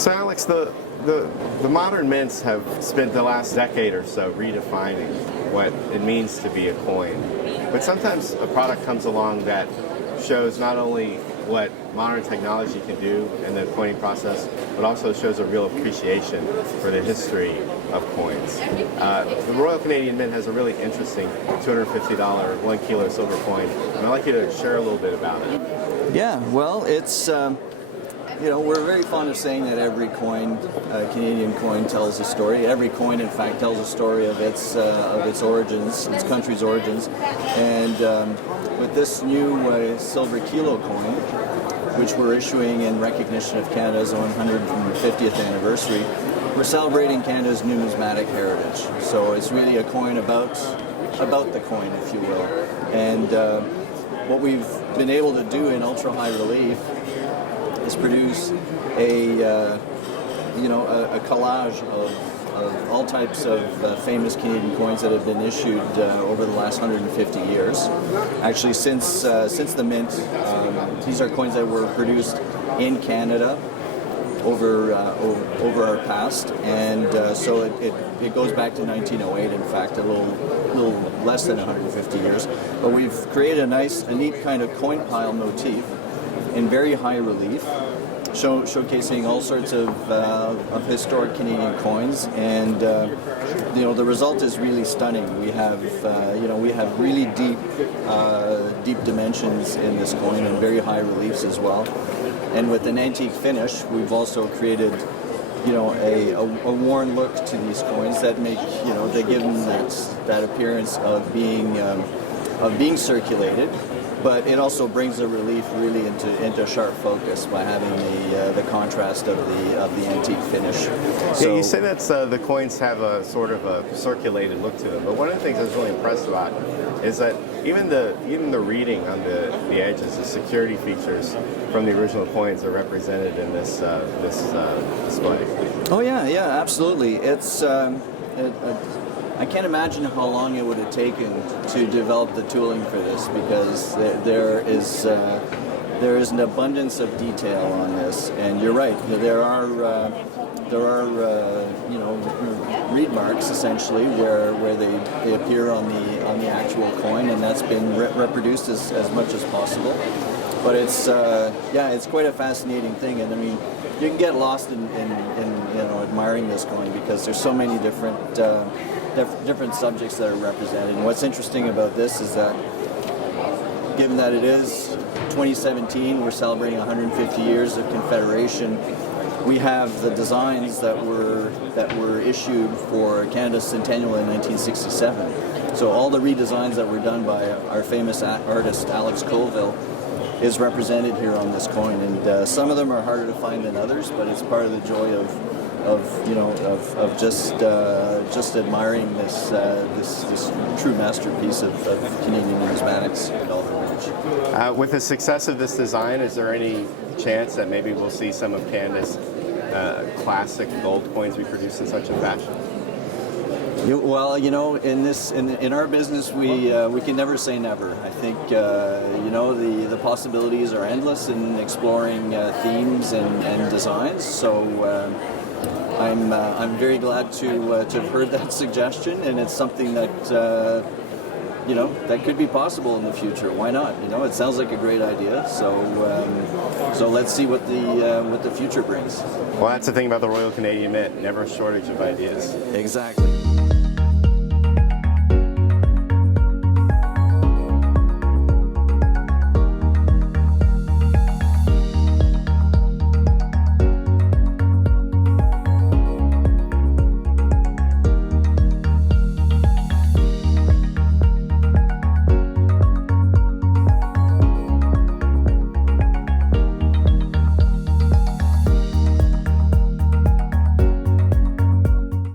So Alex, the modern mints have spent the last decade or so redefining what it means to be a coin. But sometimes a product comes along that shows not only what modern technology can do in the coining process, but also shows a real appreciation for the history of coins. The Royal Canadian Mint has a really interesting $250 1 kilo silver coin, and I'd like you to share a little bit about it. Yeah, well, it's we're very fond of saying that every coin, Canadian coin, tells a story. Every coin, in fact, tells a story of its origins, its country's origins. And with this new silver kilo coin, which we're issuing in recognition of Canada's 150th anniversary, we're celebrating Canada's numismatic heritage. So it's really a coin about the coin, if you will. And what we've been able to do in ultra high relief is produce a collage of all types of famous Canadian coins that have been issued over the last 150 years. Actually, since the mint, these are coins that were produced in Canada over our past, and so it goes back to 1908. In fact, a little less than 150 years. But we've created a neat kind of coin pile motif in very high relief, showcasing all sorts of historic Canadian coins, and the result is really stunning. We have really deep dimensions in this coin and very high reliefs as well. And with an antique finish, we've also created a worn look to these coins that make they give them that appearance of being circulated. But it also brings the relief really into sharp focus by having the contrast of the antique finish. So, yeah, you say that the coins have a sort of a circulated look to them, but one of the things I was really impressed about is that even the reading on the edges, the security features from the original coins are represented in this display. Oh yeah, absolutely. It's I can't imagine how long it would have taken to develop the tooling for this, because there is an abundance of detail on this. And you're right, there are reed marks essentially where they appear on the actual coin, and that's been reproduced as much as possible. But it's quite a fascinating thing, and I mean, you can get lost in admiring this coin because there's so many different subjects that are represented. And what's interesting about this is that, given that it is 2017, we're celebrating 150 years of Confederation, we have the designs that were issued for Canada's centennial in 1967. So all the redesigns that were done by our famous artist Alex Colville is represented here on this coin, and some of them are harder to find than others, but it's part of the joy of just admiring this true masterpiece of Canadian numismatics. With the success of this design, is there any chance that maybe we'll see some of Canada's classic gold coins be produced in such a fashion? Well, in our business, we can never say never. I think the possibilities are endless in exploring themes and designs. So I'm very glad to have heard that suggestion, and it's something that that could be possible in the future. Why not? It sounds like a great idea. So let's see what the future brings. Well, that's the thing about the Royal Canadian Mint, never a shortage of ideas. Exactly.